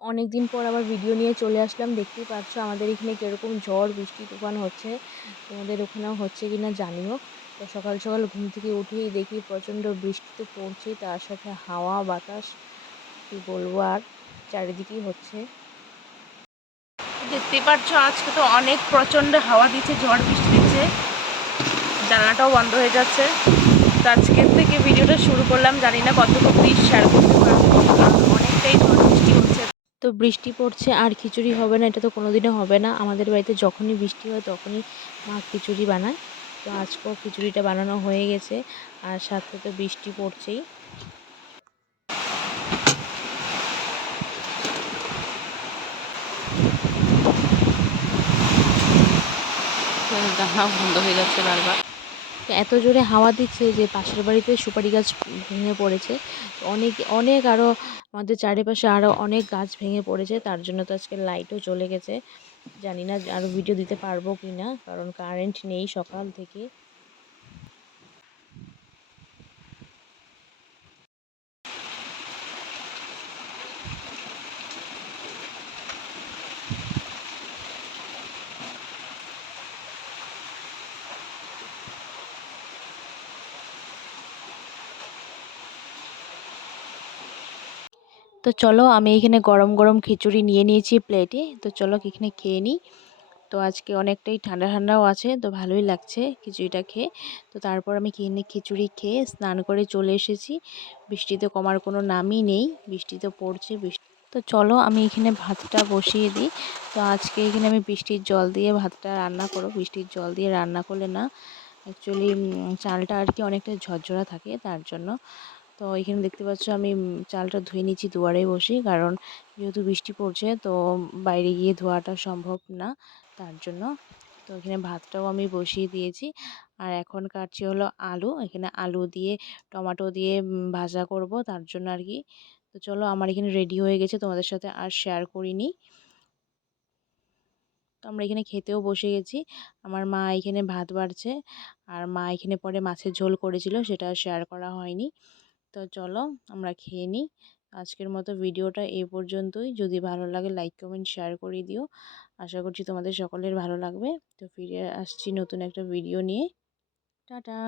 অনেক দিন পর আবার ভিডিও নিয়ে চলে আসলাম। দেখতেই পাচ্ছ আমাদের এখানে কিরকম ঝড় বৃষ্টি তুফান হচ্ছে। তোমাদের ওখানেও হচ্ছে কিনা জানিও। তো সকাল সকাল ঘুম থেকে উঠেই দেখি প্রচণ্ড বৃষ্টি তো পড়ছেই, তার সাথে হাওয়া বাতাস কি বলবো আর, চারিদিকেই হচ্ছে। দেখতেই পাচ্ছ আজকে তো অনেক প্রচণ্ড হাওয়া দিচ্ছে, ঝড় বৃষ্টি দিচ্ছে, জানলাটাও বন্ধ হয়ে যাচ্ছে। তো আজকের থেকে ভিডিওটা শুরু করলাম, জানি না কতটুকু শেয়ার করতে পারবো, কারণ অনেকটাই ঝড় বৃষ্টি হচ্ছে। তো বৃষ্টি পড়ছে আর খিচুড়ি হবে না, এটা তো কোনোদিনও হবে না। আমাদের বাড়িতে যখনই বৃষ্টি হয় তখনই মা খিচুড়ি বানায়। তো আজকেও খিচুড়িটা বানানো হয়ে গেছে, আর সাথে তো বৃষ্টি পড়ছেই। জানলা বন্ধ হয়ে যাচ্ছে বারবার। তো এত জোরে হাওয়া দিচ্ছে যে পাশের বাড়িতে সুপারি গাছ ভেঙে পড়েছে। তো অনেক অনেক আরও আমাদের চারিপাশে আরও অনেক গাছ ভেঙে পড়েছে, তার জন্য তো আজকে লাইটও চলে গেছে। জানি না আরও ভিডিও দিতে পারবো কি না, কারণ কারেন্ট নেই সকাল থেকে। তো চলো, আমি এখানে গরম গরম খিচুড়ি নিয়ে নিয়েছি প্লেটে। তো চলো এখানে খেয়ে নিই। তো আজকে অনেকটাই ঠান্ডা ঠান্ডাও আছে, তো ভালোই লাগছে খিচুড়িটা খেয়ে। তো তারপর আমি খিচুড়ি খেয়ে স্নান করে চলে এসেছি। বৃষ্টিতে কমার কোনো নামই নেই, বৃষ্টি তো পড়ছে বৃষ্টি। তো চলো আমি এখানে ভাতটা বসিয়ে দিই। তো আজকে এখানে আমি বৃষ্টির জল দিয়ে ভাতটা রান্না করব। বৃষ্টির জল দিয়ে রান্না করলে না অ্যাকচুয়ালি চালটা আর কি অনেকটা ঝরঝরা থাকে, তার জন্য। তো এখানে দেখতে পাচ্ছ আমি চালটা ধুয়ে নিচ্ছি দুয়ারে বসে, কারণ যেহেতু বৃষ্টি পড়ছে তো বাইরে গিয়ে ধোয়াটা সম্ভব না, তার জন্য। তো এখানে ভাতটাও আমি বসিয়ে দিয়েছি, আর এখন কাটছি হলো আলু। এখানে আলু দিয়ে টমেটো দিয়ে ভাজা করব, তার জন্য আর কি। তো চলো আমার এখানে রেডি হয়ে গেছে, তোমাদের সাথে আর শেয়ার করিনি। তো আমরা এখানে খেতেও বসে গেছি। আমার মা এখানে ভাত বাড়ছে, আর মা এখানে পরে মাছের ঝোল করেছিল, সেটা শেয়ার করা হয়নি। তো চলো আমরা খেয়ে নিই। আজকের মতো ভিডিওটা এই পর্যন্তই। যদি ভালো লাগে লাইক কমেন্ট শেয়ার করে দিও। আশা করছি তোমাদের সকলের ভালো লাগবে। তো ফিরে আসছি নতুন একটা ভিডিও নিয়ে। টাটা।